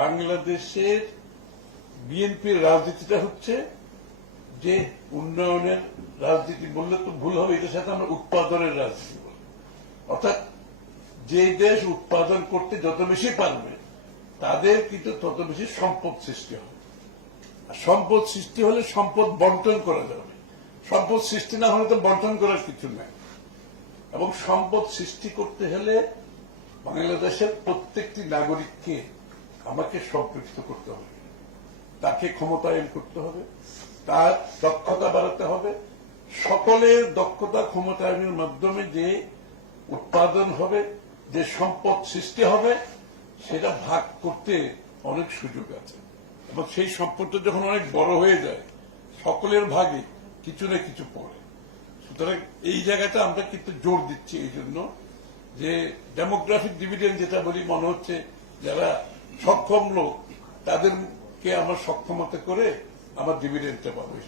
বাংলাদেশের বিএনপির রাজনীতিটা হচ্ছে যে উন্নয়নের রাজনীতি বললে তো ভুল হবে, এটার সাথে আমরা উৎপাদনের রাজনীতি বলি। অর্থাৎ যে দেশ উৎপাদন করতে যত বেশি পারবে তাদের কিন্তু তত বেশি সম্পদ সৃষ্টি হবে। আর সম্পদ সৃষ্টি হলে সম্পদ বন্টন করা যাবে। সম্পদ সৃষ্টি না হলে তো বন্টন করার কিছু নাই। এবং সম্পদ সৃষ্টি করতে হলে বাংলাদেশের প্রত্যেকটি নাগরিককে আমাকে সম্পৃক্ত করতে হবে, তাকে ক্ষমতায়ন করতে হবে, তার দক্ষতা বাড়াতে হবে। সকলের দক্ষতা ক্ষমতায়নের মাধ্যমে যে উৎপাদন হবে, যে সম্পদ সৃষ্টি হবে, সেটা ভাগ করতে অনেক সুযোগ আছে। এবং সেই সম্পদটা যখন অনেক বড় হয়ে যায়, সকলের ভাগে কিছু না কিছু পড়ে। সুতরাং এই জায়গাটা আমরা কিন্তু জোর দিচ্ছি এই জন্য যে ডেমোগ্রাফিক ডিভিডেন্ড যেটা বলি, মনে হচ্ছে যারা সক্ষম লোক তাদেরকে আমার সক্ষমতা করে আমার ডিভিডেন্ডটা পাবে।